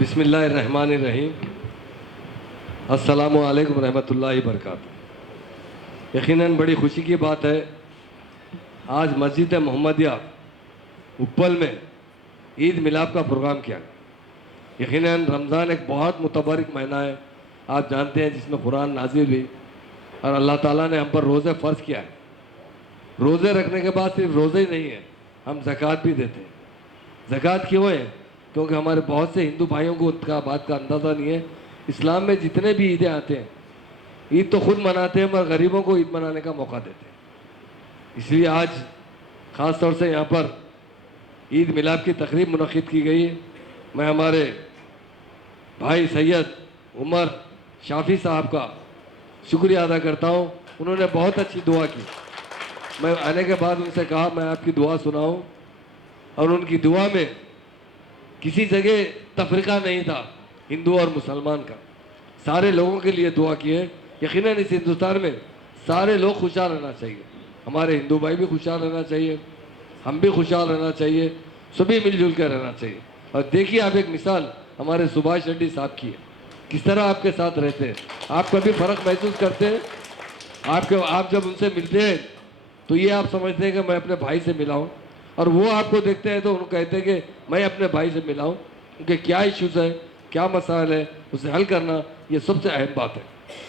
بسم اللہ الرحمن الرحیم. السلام علیکم ورحمۃ اللہ وبرکاتہ. یقیناً بڑی خوشی کی بات ہے، آج مسجد محمدیہ اپل میں عید میلاد کا پروگرام کیا. یقیناً رمضان ایک بہت متبارک مہینہ ہے، آپ جانتے ہیں، جس میں قرآن نازل ہوئی اور اللہ تعالیٰ نے ہم پر روزے فرض کیا ہے. روزے رکھنے کے بعد صرف روزے ہی نہیں ہیں، ہم زکوٰۃ بھی دیتے ہیں. زکوٰۃ کیوں ہے؟ کیونکہ ہمارے بہت سے ہندو بھائیوں کو ان کا بات کا اندازہ نہیں ہے. اسلام میں جتنے بھی عیدیں آتے ہیں، عید تو خود مناتے ہیں مگر غریبوں کو عید منانے کا موقع دیتے ہیں. اس لیے آج خاص طور سے یہاں پر عید میلاد کی تقریب منعقد کی گئی ہے. میں ہمارے بھائی سید عمر شافی صاحب کا شکریہ ادا کرتا ہوں، انہوں نے بہت اچھی دعا کی. میں آنے کے بعد ان سے کہا میں آپ کی دعا سناؤں، اور ان کی دعا میں کسی جگہ تفریقہ نہیں تھا ہندو اور مسلمان کا، سارے لوگوں کے لیے دعا کی ہے. یقیناً اس ہندوستان میں سارے لوگ خوشحال رہنا چاہیے، ہمارے ہندو بھائی بھی خوشحال رہنا چاہیے، ہم بھی خوشحال رہنا چاہیے، سبھی مل جل کر رہنا چاہیے. اور دیکھیے آپ ایک مثال ہمارے سبھاش ریڈی صاحب کی ہے، کس طرح آپ کے ساتھ رہتے ہیں. آپ کبھی فرق محسوس کرتے ہیں؟ آپ جب ان سے ملتے ہیں تو یہ آپ سمجھتے ہیں کہ میں اپنے بھائی سے ملا ہوں، اور وہ آپ کو دیکھتے ہیں تو ان کو کہتے ہیں کہ میں اپنے بھائی سے ملا ہوں. کیونکہ کیا ایشوز ہے، کیا مسائل ہے، اسے حل کرنا یہ سب سے اہم بات ہے.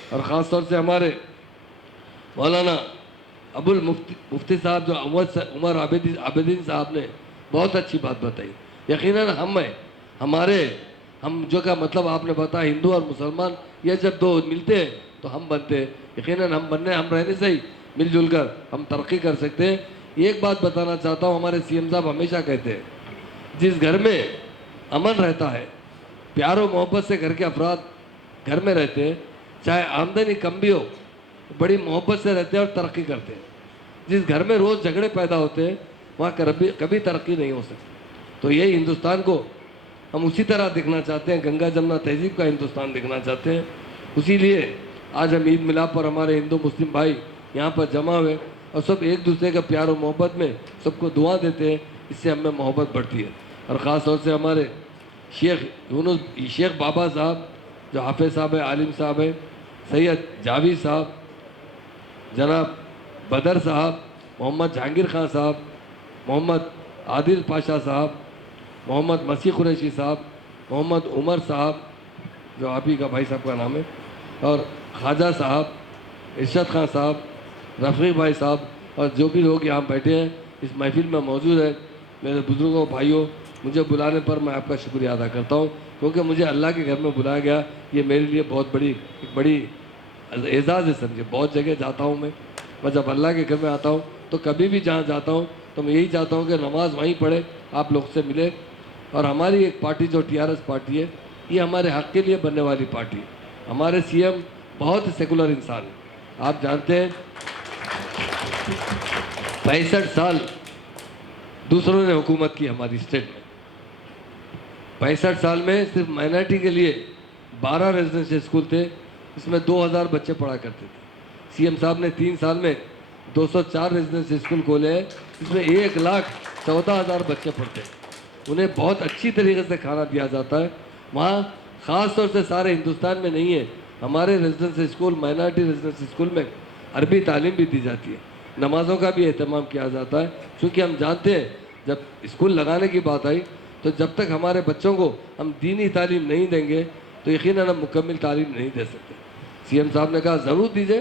اور خاص طور سے ہمارے مولانا ابو المفتی صاحب جو عمر عابدین صاحب نے بہت اچھی بات بتائی. یقیناً ہم جو کا مطلب آپ نے بتایا، ہندو اور مسلمان یہ جب دو ملتے ہیں تو ہم بنتے ہیں. یقیناً ہم رہنے سے ہی مل جل کر ہم ترقی کر سکتے ہیں. ایک بات بتانا چاہتا ہوں، ہمارے سی ایم صاحب ہمیشہ کہتے ہیں جس گھر میں امن رہتا ہے، پیار و محبت سے گھر کے افراد گھر میں رہتے ہیں، چاہے آمدنی کم بھی ہو، بڑی محبت سے رہتے ہیں اور ترقی کرتے ہیں. جس گھر میں روز جھگڑے پیدا ہوتے ہیں وہاں کبھی ترقی نہیں ہو سکتی. تو یہی ہندوستان کو ہم اسی طرح دیکھنا چاہتے ہیں، گنگا جمنا تہذیب کا ہندوستان دیکھنا چاہتے ہیں. اسی لیے آج ہم عید میلاد پر ہمارے ہندو مسلم بھائی یہاں پر جمع ہوئے اور سب ایک دوسرے کا پیار و محبت میں سب کو دعا دیتے ہیں. اس سے ہمیں محبت بڑھتی ہے. اور خاص طور سے ہمارے شیخ بابا صاحب جو حافظ صاحب ہے، عالم صاحب ہے، سید جاوید صاحب، جناب بدر صاحب، محمد جہانگیر خان صاحب، محمد عادل پاشا صاحب، محمد مسیح قریشی صاحب، محمد عمر صاحب جو آپ ہی کا بھائی صاحب کا نام ہے، اور خواجہ صاحب، ارشد خان صاحب، رفیق بھائی صاحب، اور جو بھی لوگ یہاں بیٹھے ہیں اس محفل میں موجود ہیں، میرے بزرگوں بھائیوں، مجھے بلانے پر میں آپ کا شکریہ ادا کرتا ہوں. کیونکہ مجھے اللہ کے گھر میں بلایا گیا، یہ میرے لیے بہت بڑی اعزاز ہے. سمجھے بہت جگہ جاتا ہوں میں جب اللہ کے گھر میں آتا ہوں تو کبھی بھی جہاں جاتا ہوں تو میں یہی چاہتا ہوں کہ نماز وہیں پڑھے، آپ لوگ سے ملے. اور ہماری ایک پارٹی جو TRS پارٹی ہے، یہ ہمارے حق کے لیے بننے والی پارٹی ہے. ہمارے سی ایم بہت سیکولر انسان ہیں. آپ جانتے ہیں 65 سال دوسروں نے حکومت کی ہماری اسٹیٹ میں. 65 سال میں صرف مائنارٹی کے لیے 12 ریزیڈنشیل اسکول تھے، اس میں 2000 بچے پڑھا کرتے تھے. سی ایم صاحب نے 3 سال میں 204 ریزیڈنشیل اسکول کھولے ہیں، اس میں 1,14,000 بچے پڑھتے ہیں. انہیں بہت اچھی طریقے سے کھانا دیا جاتا ہے. وہاں خاص طور سے سارے ہندوستان میں نہیں ہے، ہمارے residential school, minority residential school میں عربی تعلیم بھی دی جاتی ہے، نمازوں کا بھی اہتمام کیا جاتا ہے. چونکہ ہم جانتے ہیں جب اسکول لگانے کی بات آئی تو جب تک ہمارے بچوں کو ہم دینی تعلیم نہیں دیں گے تو یقیناً ہم مکمل تعلیم نہیں دے سکتے. سی ایم صاحب نے کہا ضرور دیجیے،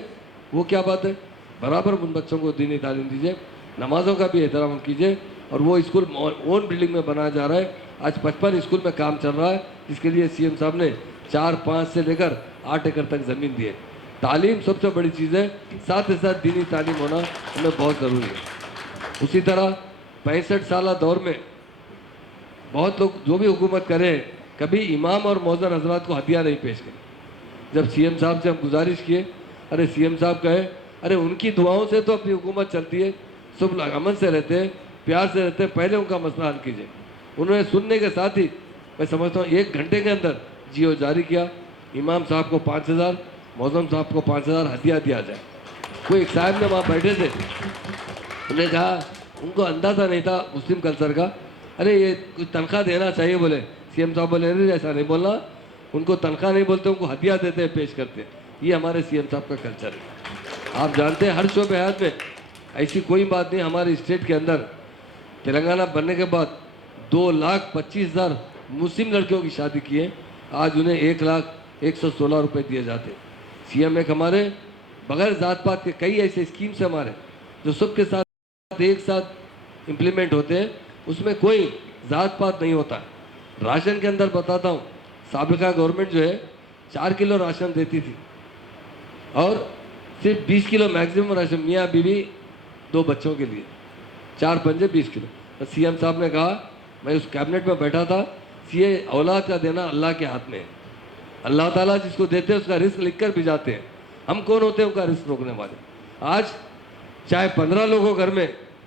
وہ کیا بات ہے، برابر ان بچوں کو دینی تعلیم دیجیے، نمازوں کا بھی احترام کیجیے. اور وہ اسکول اون بلڈنگ میں بنایا جا رہا ہے. آج 55 اسکول میں کام چل رہا ہے، جس کے لیے سی ایم صاحب نے 4-5 سے لے کر 8 ایکڑ تک زمین دی ہے. تعلیم سب سے بڑی چیز ہے، ساتھ ہی ساتھ دینی تعلیم ہونا ہمیں بہت ضروری ہے. اسی طرح 65 سالہ دور میں بہت لوگ جو بھی حکومت کرے کبھی امام اور مؤذن حضرات کو ہدیہ نہیں پیش کرے. جب سی ایم صاحب سے ہم گزارش کیے، ارے سی ایم صاحب کہے ارے ان کی دعاؤں سے تو اپنی حکومت چلتی ہے، سب لوگ امن سے رہتے ہیں، پیار سے رہتے ہیں، پہلے ان کا مسئلہ حل کیجیے. انہوں نے سننے کے ساتھ ہی میں سمجھتا ہوں 1 گھنٹے کے اندر جیو جاری کیا، امام صاحب کو 5000، مؤذن صاحب کو 5000 ہدیہ دیا جائے. کوئی ایک صاحب نے وہاں بیٹھے تھے، انہوں نے کہا ان کو اندازہ نہیں تھا مسلم کلچر کا، ارے یہ کچھ تنخواہ دینا چاہیے. بولے سی ایم صاحب بولے نہیں ایسا نہیں بولنا, ان کو تنخواہ نہیں بولتے, ان کو ہدیہ دیتے ہیں, پیش کرتے ہیں. یہ ہمارے سی ایم صاحب کا کلچر ہے. آپ جانتے ہیں ہر شعبے حیات میں ایسی کوئی بات نہیں. ہمارے اسٹیٹ کے اندر تلنگانہ بننے کے بعد 2,25,000 مسلم لڑکیوں کی شادی کی ہے, آج انہیں 1,01,16 روپے دیے جاتے. سی ایم ایک ہمارے بغیر ذات پات کے کئی ایسے اسکیمس ہیں ہمارے جو سب کے ساتھ ایک ساتھ امپلیمنٹ ہوتے ہیں, اس میں کوئی ذات پات نہیں ہوتا. راشن کے اندر بتاتا ہوں, سابقہ گورنمنٹ جو ہے 4 کلو راشن دیتی تھی اور صرف 20 کلو میکسیمم راشن میاں بیوی 2 بچوں کے لیے, 4 پنجے 20 کلو. سی ایم صاحب نے کہا, میں اس کیبنٹ میں بیٹھا تھا, یہ اولاد کا دینا اللہ کے ہاتھ میں ہے. اللہ تعالیٰ جس کو دیتے ہیں اس کا رزق لکھ کر بھی جاتے ہیں. ہم کون ہوتے ہیں ان کا رزق روکنے والے؟ آج چاہے 15 لوگوں گھر میں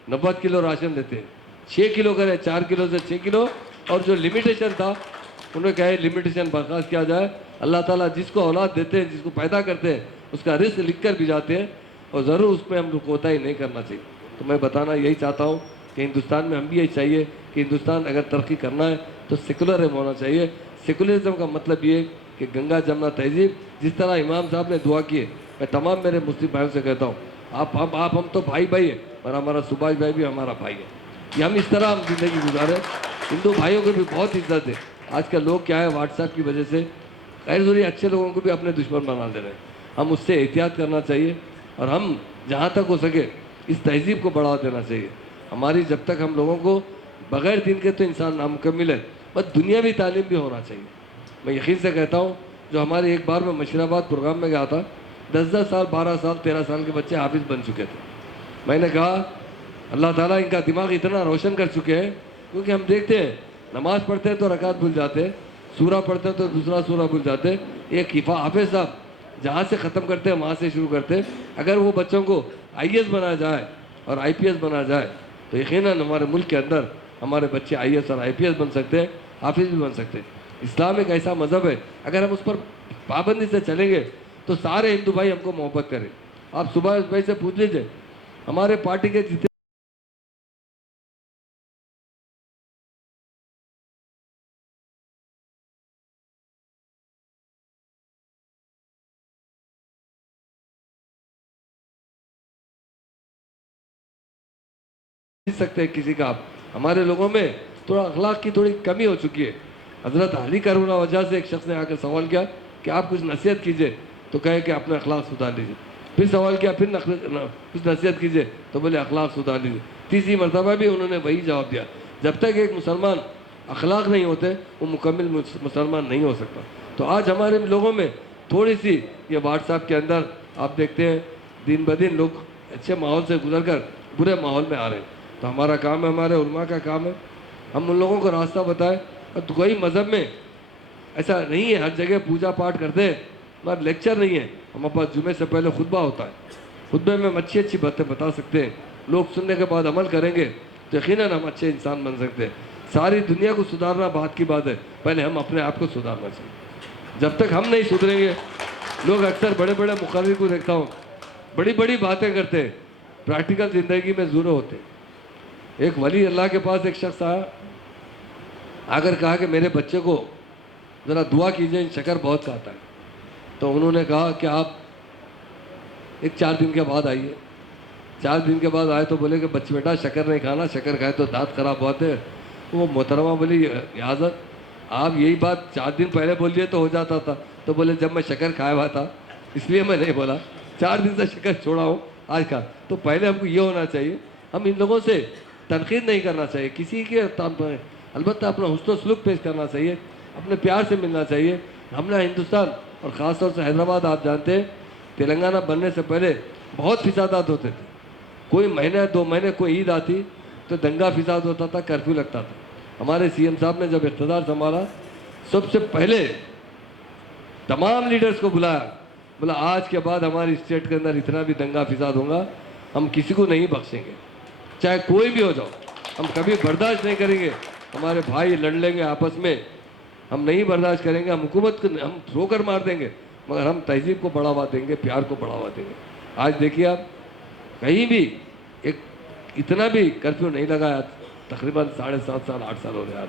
90 کلو راشن دیتے ہیں, 6 کلو کرے, 4 کلو سے 6 کلو, اور جو لمیٹیشن تھا انہوں نے کہا لمیٹیشن برخاست کیا جائے. اللہ تعالیٰ جس کو اولاد دیتے ہیں, جس کو پیدا کرتے ہیں, اس کا رزق لکھ کر بھی جاتے ہیں, اور ضرور اس میں ہم کوتاہی نہیں کرنا چاہیے. تو میں بتانا یہی چاہتا ہوں کہ ہندوستان میں ہم بھی یہی چاہیے کہ ہندوستان اگر ترقی کرنا ہے تو سیکولرزم ہونا چاہیے. سیکولرزم کا مطلب یہ کہ گنگا جمنا تہذیب, جس طرح امام صاحب نے دعا کی ہے, میں تمام میرے مسلم بھائیوں سے کہتا ہوں, ہم تو بھائی بھائی ہیں, اور ہمارا سبھاش بھائی بھی ہمارا بھائی ہے. یہ ہم اس طرح ہم زندگی گزارے. ہندو بھائیوں کو بھی بہت عزت ہے. آج کل لوگ کیا ہے واٹس ایپ کی وجہ سے غیر ضروری اچھے لوگوں کو بھی اپنے دشمن بنا دے رہے ہیں. ہم اس سے احتیاط کرنا چاہیے, اور ہم جہاں تک ہو سکے اس تہذیب کو بڑھاوا دینا چاہیے. ہماری جب تک ہم لوگوں کو بغیر دین کے تو انسان نامکمل ہے, بس دنیاوی تعلیم بھی ہونا چاہیے. میں یقین سے کہتا ہوں, جو ہمارے ایک بار میں مشیرآباد پروگرام میں گیا تھا, 10 سال 12 سال 13 سال کے بچے حافظ بن چکے تھے. میں نے کہا اللہ تعالیٰ ان کا دماغ اتنا روشن کر چکے ہیں, کیونکہ ہم دیکھتے ہیں نماز پڑھتے ہیں تو رکعت بھول جاتے, سورہ پڑھتے ہیں تو دوسرا سورہ بھول جاتے. ایک حافظ صاحب جہاں سے ختم کرتے ہیں وہاں سے شروع کرتے. اگر وہ بچوں کو IAS بنایا جائے اور IPS بنایا جائے تو یقیناً ہمارے ملک کے اندر ہمارے بچے IAS اور IPS بن سکتے ہیں, حافظ بھی بن سکتے ہیں. اسلام ایک ایسا مذہب ہے, اگر ہم اس پر پابندی سے چلیں گے تو سارے ہندو بھائی ہم کو محبت کریں. آپ صبح بھائی سے پوچھ لیجیے, ہمارے پارٹی کے جتنے سکتے ہیں کسی کا, آپ ہمارے لوگوں میں تھوڑا اخلاق کی تھوڑی کمی ہو چکی ہے. حضرت علی کرونہ وجہ سے ایک شخص نے آ کر سوال کیا کہ آپ کچھ نصیحت کیجئے, تو کہے کہ اپنے اخلاق سدھار لیجیے. پھر سوال کیا, پھر کچھ نصیحت کیجئے, تو بولے اخلاق سدھار لیجیے. تیسری مرتبہ بھی انہوں نے وہی جواب دیا. جب تک ایک مسلمان اخلاق نہیں ہوتے وہ مکمل مسلمان نہیں ہو سکتا. تو آج ہمارے لوگوں میں تھوڑی سی یہ واٹس ایپ کے اندر آپ دیکھتے ہیں دن بدن لوگ اچھے ماحول سے گزر کر برے ماحول میں آ رہے ہیں. تو ہمارا کام ہے, ہمارے علماء کا کام ہے, ہم ان لوگوں کو راستہ بتائیں. اور کوئی مذہب میں ایسا نہیں ہے ہر جگہ پوجا پاٹ کرتے ہیں, مگر لیکچر نہیں ہے. ہمارے پاس جمعے سے پہلے خطبہ ہوتا ہے, خطبے میں ہم اچھی اچھی باتیں بتا سکتے ہیں. لوگ سننے کے بعد عمل کریں گے تو یقیناً ہم اچھے انسان بن سکتے ہیں. ساری دنیا کو سدھارنا بات کی بات ہے, پہلے ہم اپنے آپ کو سدھارنا چاہیے. جب تک ہم نہیں سدھریں گے, لوگ اکثر بڑے بڑے مقرر کو دیکھتا ہوں بڑی بڑی باتیں کرتے ہیں, پریکٹیکل زندگی میں زیرو ہوتے. ایک ولی اللہ کے پاس ایک شخص آیا, آ کر کہا کہ میرے بچے کو ذرا دعا کیجئے, شکر بہت کھاتا ہے. تو انہوں نے کہا کہ آپ 4 دن کے بعد آئیے. 4 دن کے بعد آئے تو بولے کہ بچے بیٹا شکر نہیں کھانا, شکر کھائے تو دانت خراب ہوتے ہیں. وہ محترمہ بولی حضرت آپ یہی بات 4 دن پہلے بول دیے تو ہو جاتا تھا. تو بولے جب میں شکر کھایا ہوا تھا اس لیے میں نہیں بولا, 4 دن سے شکر چھوڑا ہوں آج کا. تو پہلے ہم کو یہ ہونا چاہیے, ہم ان لوگوں سے تنقید نہیں کرنا چاہیے کسی کے, البتہ اپنا حسن و سلوک پیش کرنا چاہیے, اپنے پیار سے ملنا چاہیے. ہمارا ہندوستان اور خاص طور سے حیدرآباد آپ جانتے ہیں تلنگانہ بننے سے پہلے بہت فسادات ہوتے تھے. کوئی مہینے 2 مہینے کوئی عید آتی تو دنگا فساد ہوتا تھا, کرفیو لگتا تھا. ہمارے سی ایم صاحب نے جب اقتدار سنبھالا سب سے پہلے تمام لیڈرز کو بلایا, بولا آج کے بعد ہماری اسٹیٹ کے اندر اتنا بھی دنگا فساد ہوگا ہم کسی کو نہیں بخشیں گے, چاہے کوئی بھی ہو جاؤ, ہم کبھی برداشت نہیں کریں گے. ہمارے بھائی لڑ لیں گے آپس میں, ہم نہیں برداشت کریں گے. ہم حکومت کو ہم رو کر مار دیں گے, مگر ہم تہذیب کو بڑھاوا دیں گے, پیار کو بڑھاوا دیں گے. آج دیکھیے آپ کہیں بھی ایک اتنا بھی کرفیو نہیں لگایا, تقریباً 7.5 سال 8 سال ہو رہے.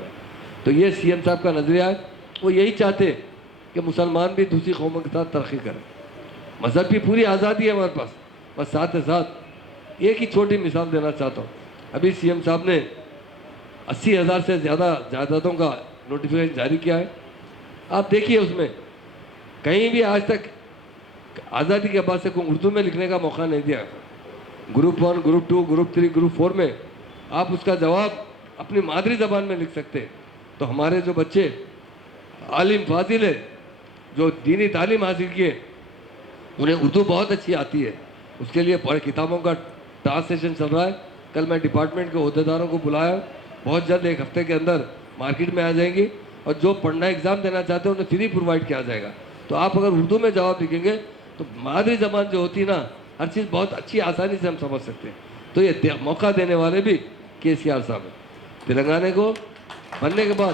تو یہ سی ایم صاحب کا نظریہ ہے. وہ یہی چاہتے کہ مسلمان بھی دوسری قوموں کے ساتھ ترقی کریں. مذہب کی پوری آزادی ہے ہمارے پاس. بس ساتھ ساتھ ایک ہی چھوٹی مثال دینا چاہتا ہوں. ابھی سی ایم صاحب نے 80,000 سے زیادہ جائیدادوں کا نوٹیفیکیشن جاری کیا ہے. آپ دیکھیے اس میں کہیں بھی آج تک آزادی کے بعد سے کوئی اردو میں لکھنے کا موقع نہیں دیا. گروپ 1, گروپ 2, گروپ 3, گروپ 4 میں آپ اس کا جواب اپنی مادری زبان میں لکھ سکتے ہیں. تو ہمارے جو بچے عالم فاضل ہیں جو دینی تعلیم حاصل کیے انہیں اردو بہت اچھی آتی ہے. اس کے لیے کتابوں کا ٹرانسلیشن چل رہا ہے. کل میں ڈپارٹمنٹ کے عہدیداروں کو بلایا. بہت جلد 1 ہفتے کے اندر مارکیٹ میں آ جائیں گی اور جو پڑھنا ایگزام دینا چاہتے ہیں انہیں فری پرووائڈ کیا جائے گا. تو آپ اگر اردو میں جواب لکھیں گے تو مادری زبان جو ہوتی ہے نا ہر چیز بہت اچھی آسانی سے ہم سمجھ سکتے ہیں. تو یہ موقع دینے والے بھی KCR صاحب ہیں. تلنگانہ کو بننے کے بعد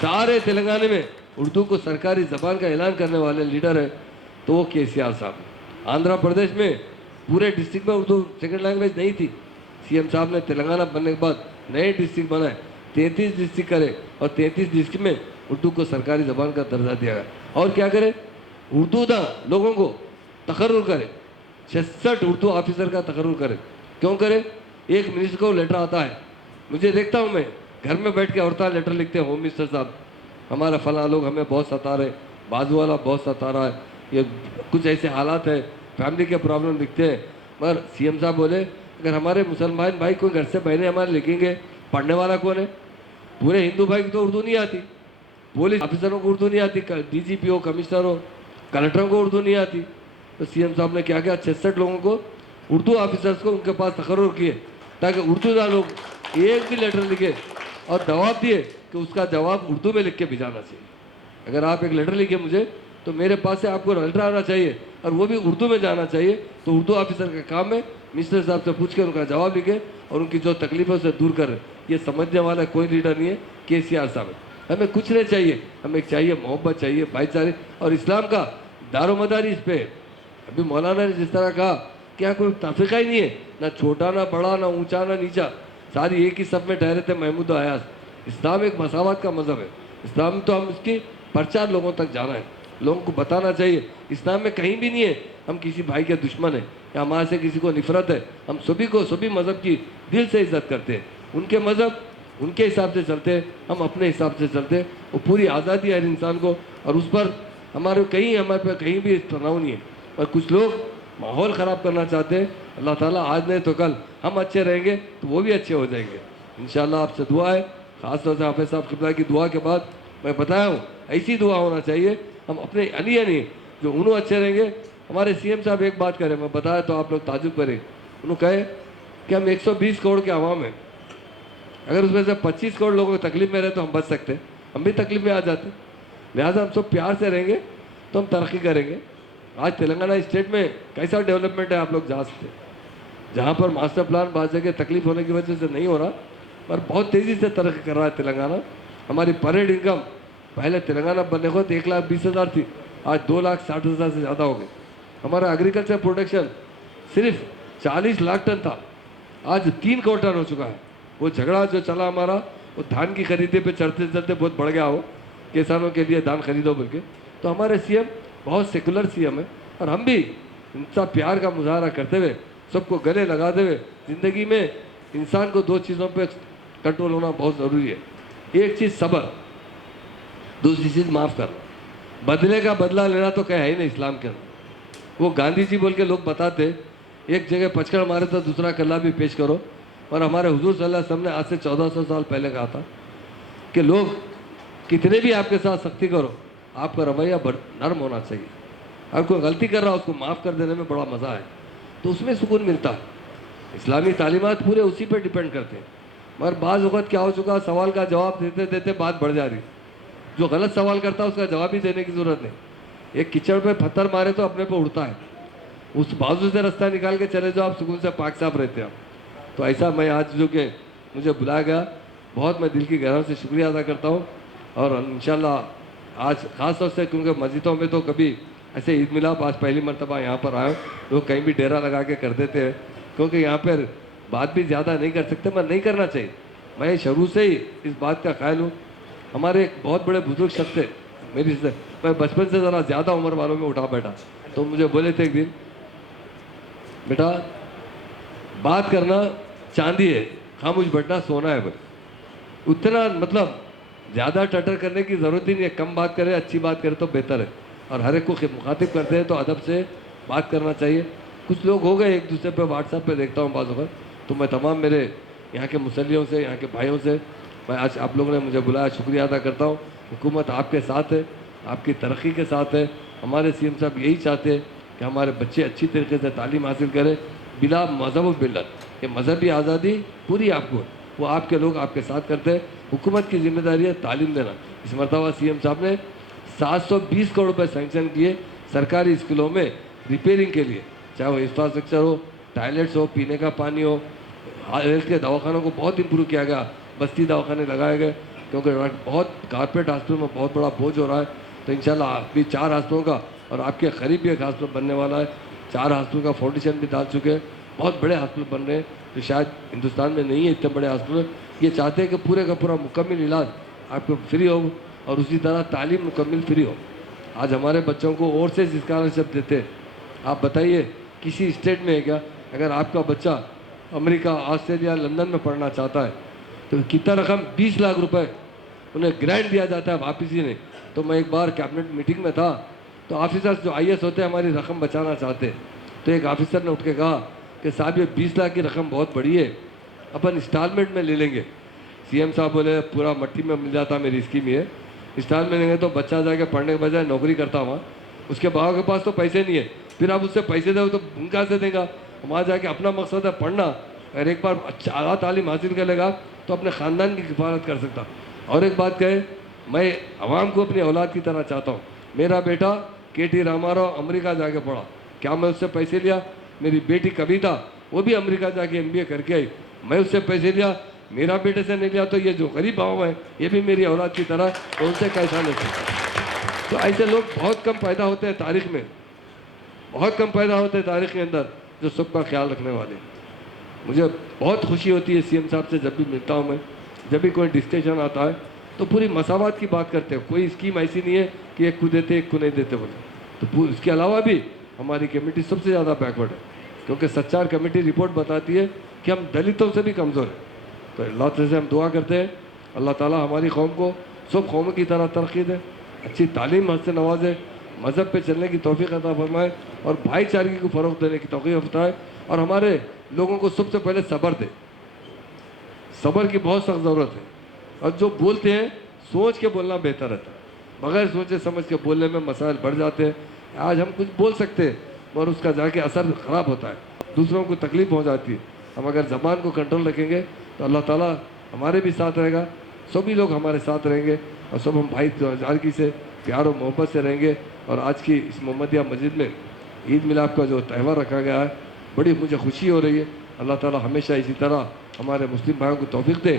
سارے تلنگانہ میں اردو کو سرکاری زبان کا اعلان کرنے والے لیڈر ہیں تو وہ KCR صاحب ہیں. آندھرا پردیش میں پورے ڈسٹرکٹ میں اردو سیکنڈ لینگویج نہیں تھی. سی ایم صاحب نے تلنگانہ بننے کے بعد نئے ڈسٹرکٹ بنائے, 33 ڈسٹرکٹ کرے اور 33 ڈسٹرکٹ میں اردو کو سرکاری زبان کا درجہ دیا گیا. اور کیا کرے, اردو دا لوگوں کو تقرر کرے. 66 اردو آفیسر کا تقرر کرے. کیوں کرے؟ ایک منسٹر کو لیٹر آتا ہے, مجھے دیکھتا ہوں میں گھر میں بیٹھ کے عورتیں لیٹر لکھتے ہیں, ہوم منسٹر صاحب ہمارا فلاں لوگ ہمیں بہت ستا رہے, بازو والا بہت ستا رہا ہے, یہ کچھ ایسے حالات ہیں, فیملی کے پرابلم لکھتے ہیں. مگر سی ایم صاحب بولے اگر ہمارے مسلمان بھائی کوئی گھر سے بہنیں ہمارے لکھیں گے, پڑھنے والا کون ہے؟ پورے ہندو بھائی کو تو اردو نہیں آتی, پولیس آفیسروں کو اردو نہیں آتی, DGP ہو, کمشنر ہو, کلکٹروں کو اردو نہیں آتی. تو سی ایم صاحب نے کیا کیا 66 لوگوں کو اردو آفیسرس کو ان کے پاس تقرر کیے تاکہ اردو دار لوگ ایک بھی لیٹر لکھے اور جواب دیے کہ اس کا جواب اردو میں لکھ کے بھیجانا چاہیے. اگر آپ ایک لیٹر لکھے مجھے تو میرے پاس سے آپ کو لیٹر آنا چاہیے اور وہ بھی اردو میں جانا چاہیے. تو اردو آفیسر کا کام ہے منسٹر صاحب سے پوچھ کے ان کا جواب لکھے اور ان کی جو تکلیف ہے اسے دور کرے. یہ سمجھنے والا کوئی لیڈر نہیں ہے, KCR صاحب ہے. ہمیں کچھ نہیں چاہیے, ہمیں چاہیے محبت, چاہیے بھائی چارے, اور اسلام کا دار و مداری اس پہ ہے. ابھی مولانا نے جس طرح کہا کہ یہاں کوئی تفریقہ ہی نہیں ہے, نہ چھوٹا نہ بڑا, نہ اونچا نہ نیچا, ساری ایک ہی سب میں ٹھہرے تھے محمود و حیاض. اسلام ایک مساوات کا مذہب ہے. اسلام تو ہم اس کی پرچار لوگوں تک جانا ہے, لوگوں کو بتانا چاہیے اسلام میں کہیں بھی نہیں ہے ہم کسی بھائی کے دشمن ہیں یا ہمارے سے کسی کو نفرت ہے. ہم سبھی مذہب کی دل سے عزت کرتے ہیں. ان کے مذہب ان کے حساب سے چلتے ہیں, ہم اپنے حساب سے چلتے ہیں. وہ پوری آزادی ہے ہر انسان کو, اور اس پر ہمارے پہ کہیں بھی تناؤ نہیں ہے. اور کچھ لوگ ماحول خراب کرنا چاہتے ہیں. اللہ تعالیٰ آج نہیں تو کل ہم اچھے رہیں گے تو وہ بھی اچھے ہو جائیں گے انشاءاللہ. آپ سے دعا ہے, خاص طور سے حافظ صاحب قبلہ کی دعا کے بعد میں بتایا ہوں ایسی دعا ہونا چاہیے. ہم اپنے علی نہیں جو انہوں اچھے رہیں گے. ہمارے سی ایم صاحب ایک بات کریں, میں بتایا تو آپ لوگ تعجب کریں. انہوں کہے کہ ہم 120 کروڑ کے عوام ہیں, اگر اس میں سے 25 کروڑ لوگوں کی تکلیف میں رہے تو ہم بچ سکتے, ہم بھی تکلیف میں آ جاتے. لہٰذا ہم سب پیار سے رہیں گے تو ہم ترقی کریں گے. آج تلنگانہ اسٹیٹ میں کیسا ڈیولپمنٹ ہے آپ لوگ جا سکتے, جہاں پر ماسٹر پلان بعض جگہ تکلیف ہونے کی وجہ سے نہیں ہو رہا پر بہت تیزی سے ترقی کر رہا ہے تلنگانہ. ہماری پر ہیڈ انکم پہلے تلنگانہ بننے کو 1,20,000 تھی, آج 2,60,000 سے زیادہ ہو گئی. ہمارا ایگریکلچر پروڈکشن صرف 40 لاکھ ٹن تھا, آج 3 کروڑ ٹن ہو چکا ہے. وہ جھگڑا جو چلا ہمارا وہ دھان کی خریدے پہ چڑھتے چلتے بہت بڑھ گیا ہو, کسانوں کے لیے دھان خریدو بول کے. تو ہمارے سی ایم بہت سیکولر سی ایم ہے, اور ہم بھی ان سب پیار کا مظاہرہ کرتے ہوئے سب کو گلے لگاتے ہوئے زندگی میں انسان کو 2 چیزوں پہ کنٹرول ہونا بہت ضروری ہے. ایک چیز صبر, دوسری چیز معاف کرنا. بدلے کا بدلہ لینا تو کیا ہے ہی نہیں اسلام کے اندر. وہ گاندھی جی بول کے لوگ بتاتے ایک جگہ پچکڑ مارے تو دوسرا کلہ بھی پیش کرو, اور ہمارے حضور صلی اللہ علیہ وسلم نے آج سے 1400 سال پہلے کہا تھا کہ لوگ کتنے بھی آپ کے ساتھ سختی کرو آپ کا رویہ نرم ہونا چاہیے. اگر کوئی غلطی کر رہا ہے اس کو معاف کر دینے میں بڑا مزہ ہے, تو اس میں سکون ملتا ہے. اسلامی تعلیمات پورے اسی پہ ڈیپینڈ کرتے ہیں. مگر بعض وقت کیا ہو چکا, سوال کا جواب دیتے دیتے بات بڑھ جا رہی. جو غلط سوال کرتا ہے اس کا جواب ہی دینے کی ضرورت نہیں. ایک کچڑ پہ پتھر مارے تو اپنے پہ اڑتا ہے, اس بازو سے رستہ نکال کے چلے جاؤ, آپ سکون سے پاک صاف رہتے ہیں. تو ایسا میں آج جو کہ مجھے بلایا گیا, بہت میں دل کی گہرائی سے شکریہ ادا کرتا ہوں. اور انشاءاللہ آج خاص طور سے کیونکہ مسجدوں میں تو کبھی ایسے عید ملاب آج پہلی مرتبہ یہاں پر آئے, لوگ کہیں بھی ڈیرا لگا کے کر دیتے ہیں, کیونکہ یہاں پر بات بھی زیادہ نہیں کر سکتے, میں نہیں کرنا چاہیے. میں شروع سے ہی اس بات کا قائل ہوں. ہمارے ایک بہت بڑے بزرگ شخص تھے میری سے، میں بچپن سے ذرا زیادہ عمر والوں میں اٹھا بیٹھا، تو مجھے بولے تھے ایک دن، بیٹا بات کرنا چاندی ہے، خاموش بیٹھنا سونا ہے. اتنا مطلب زیادہ ٹٹر کرنے کی ضرورت ہی نہیں ہے، کم بات کرے، اچھی بات کرے تو بہتر ہے. اور ہر ایک کو مخاطب کرتے ہیں تو ادب سے بات کرنا چاہیے. کچھ لوگ ہو گئے ایک دوسرے پہ واٹس ایپ پہ دیکھتا ہوں بعض وقت، تو میں تمام میرے یہاں کے مسلیوں سے، یہاں کے بھائیوں سے، میں آج آپ لوگوں نے مجھے بلایا، شکریہ ادا کرتا ہوں. حکومت آپ کے ساتھ ہے، آپ کی ترقی کے ساتھ ہے. ہمارے سی ایم صاحب یہی چاہتے ہیں کہ ہمارے بچے اچھی طریقے سے تعلیم حاصل کریں بلا مذہب و ملت. یہ مذہبی آزادی پوری آپ کو ہے، وہ آپ کے لوگ آپ کے ساتھ کرتے ہیں. حکومت کی ذمہ داری ہے تعلیم دینا. اس مرتبہ سی ایم صاحب نے 720 کروڑ روپے سینکشن کیے سرکاری اسکولوں میں ریپیئرنگ کے لیے، چاہے وہ انفراسٹرکچر ہو، ٹائلٹس ہو، پینے کا پانی ہو. ہیلتھ کے دواخانوں کو بہت امپروو کیا گیا، بستی دواخانے لگائے گئے، کیونکہ بہت کارپوریٹ ہاسپٹل میں بہت بڑا بوجھ ہو رہا ہے. تو انشاءاللہ آپ بھی 4 ہاسپٹلوں کا، اور آپ کے قریب بھی ایک ہاسپٹل بننے والا ہے. 4 ہاسپٹل کا فاؤنڈیشن بھی ڈال چکے ہیں. بہت بڑے ہاسپٹل بن رہے ہیں جو شاید ہندوستان میں نہیں ہے اتنے بڑے ہاسپٹل. یہ چاہتے ہیں کہ پورے کا پورا مکمل علاج آپ کو فری ہو، اور اسی طرح تعلیم مکمل فری ہو. آج ہمارے بچوں کو اورسز اسکالرشپ دیتے ہیں. آپ بتائیے کسی اسٹیٹ میں ہے کیا؟ اگر آپ کا بچہ امریکہ، آسٹریلیا، لندن میں پڑھنا چاہتا ہے تو کتنا رقم؟ 20 لاکھ روپے انہیں گرانٹ دیا جاتا ہے، واپس ہی نہیں. تو میں ایک بار کیبنٹ میٹنگ میں تھا، تو آفیسرز جو آئی ایس ہوتے ہیں ہماری رقم بچانا چاہتے ہیں. تو ایک آفیسر نے اٹھ کے کہا کہ صاحب یہ 20 لاکھ کی رقم بہت بڑی ہے، اپن انسٹالمنٹ میں لے لیں گے. سی ایم صاحب بولے پورا مٹی میں مل جاتا میری اسکیم یہ، انسٹالمنٹ لیں گے تو بچہ جا کے پڑھنے کے بجائے نوکری کرتا وہاں، اس کے باپ کے پاس تو پیسے نہیں ہے، پھر آپ اس سے پیسے دو تو ان کہاں سے دیں گا؟ وہاں جا کے اپنا مقصد ہے پڑھنا، اگر ایک بار اچھا اعلیٰ تعلیم حاصل کر لے گا تو اپنے خاندان کی کفالت کر سکتا. اور ایک بات کہے، میں عوام کو اپنی اولاد کی طرح چاہتا ہوں. میرا بیٹا کے ٹی راما راؤ امریکہ جا کے پڑھا، کیا میں اس سے پیسے لیا؟ میری بیٹی کویتا وہ بھی امریکہ جا کے MBA کر کے آئی، میں اس سے پیسے لیا؟ میرا بیٹے سے نہیں لیا. تو یہ جو غریب عوام ہیں یہ بھی میری اولاد کی طرح، ان سے کیسا نہیں سکتا؟ تو ایسے لوگ بہت کم پیدا ہوتے ہیں تاریخ میں، بہت کم پیدا ہوتے ہیں تاریخ کے اندر جو سب کا خیال رکھنے والے. مجھے بہت خوشی ہوتی ہے سی ایم صاحب سے جب بھی ملتا ہوں میں، جب بھی کوئی ڈسکشن آتا ہے تو پوری مساوات کی بات کرتے ہیں. کوئی اسکیم ایسی نہیں ہے کہ ایک کو دیتے ایک کو نہیں دیتے بولے. تو اس کے علاوہ بھی ہماری کمیٹی سب سے زیادہ بیکورڈ ہے، کیونکہ سچار کمیٹی رپورٹ بتاتی ہے کہ ہم دلتوں سے بھی کمزور ہیں. تو اللہ تعالیٰ سے ہم دعا کرتے ہیں اللہ تعالیٰ ہماری قوم کو سب قوموں کی طرح ترقی دے، اچھی تعلیم سے نوازے، مذہب پہ چلنے کی توفیق عطا فرمائے، اور بھائی چارگی کو فروغ دینے کی توفیق بتائے، اور ہمارے لوگوں کو سب سے پہلے صبر دے. صبر کی بہت سخت ضرورت ہے، اور جو بولتے ہیں سوچ کے بولنا بہتر رہتا ہے. بغیر سوچے سمجھ کے بولنے میں مسائل بڑھ جاتے ہیں. آج ہم کچھ بول سکتے ہیں اور اس کا جا کے اثر خراب ہوتا ہے، دوسروں کو تکلیف ہو جاتی ہے. ہم اگر زبان کو کنٹرول رکھیں گے تو اللہ تعالیٰ ہمارے بھی ساتھ رہے گا، سبھی لوگ ہمارے ساتھ رہیں گے، اور سب ہم بھائی چارگی سے پیار و محبت سے رہیں گے. اور آج کی اس محمدیہ مسجد میں عید میلاد کا جو تہوار رکھا گیا ہے، بڑی مجھے خوشی ہو رہی ہے. اللہ تعالیٰ ہمیشہ اسی طرح ہمارے مسلم بھائیوں کو توفیق دے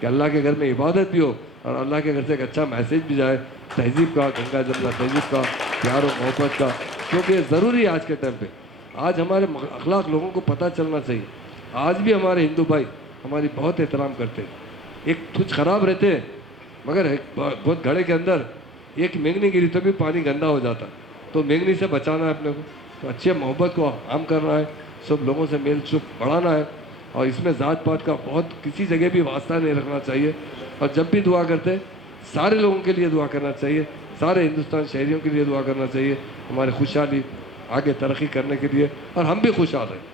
کہ اللہ کے گھر میں عبادت بھی ہو، اور اللہ کے گھر سے ایک اچھا میسیج بھی جائے، تہذیب کا، گنگا جمنا تہذیب کا، پیار و محبت کا، کیونکہ یہ ضروری ہے آج کے ٹائم پہ. آج ہمارے اخلاق لوگوں کو پتہ چلنا چاہیے. آج بھی ہمارے ہندو بھائی ہماری بہت احترام کرتے ہیں. ایک کچھ خراب رہتے ہیں مگر ایک بہت گھڑے کے اندر ایک مینگنی گری تو بھی پانی گندا ہو جاتا. تو مینگنی سے بچانا ہے اپنے کو، تو اچھے محبت کو عام کرنا ہے، سب لوگوں سے میل جول بڑھانا ہے. اور اس میں ذات پات کا بہت کسی جگہ بھی واسطہ نہیں رکھنا چاہیے. اور جب بھی دعا کرتے سارے لوگوں کے لیے دعا کرنا چاہیے، سارے ہندوستان شہریوں کے لیے دعا کرنا چاہیے، ہماری خوشحالی آگے ترقی کرنے کے لیے، اور ہم بھی خوشحال رہیں.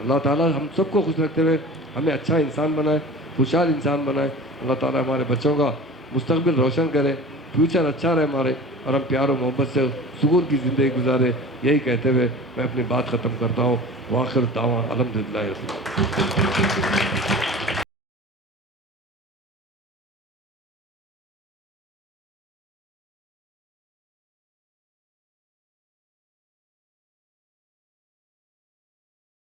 اللہ تعالیٰ ہم سب کو خوش رکھتے ہوئے ہمیں اچھا انسان بنائے، خوشحال انسان بنائے. اللہ تعالیٰ ہمارے بچوں کا مستقبل روشن کرے، فیوچر اچھا رہے ہمارے، اور ہم پیار و محبت سے سکون کی زندگی گزارے. یہی کہتے ہوئے میں اپنی بات ختم کرتا ہوں. وآخر دعوانا الحمدللہ.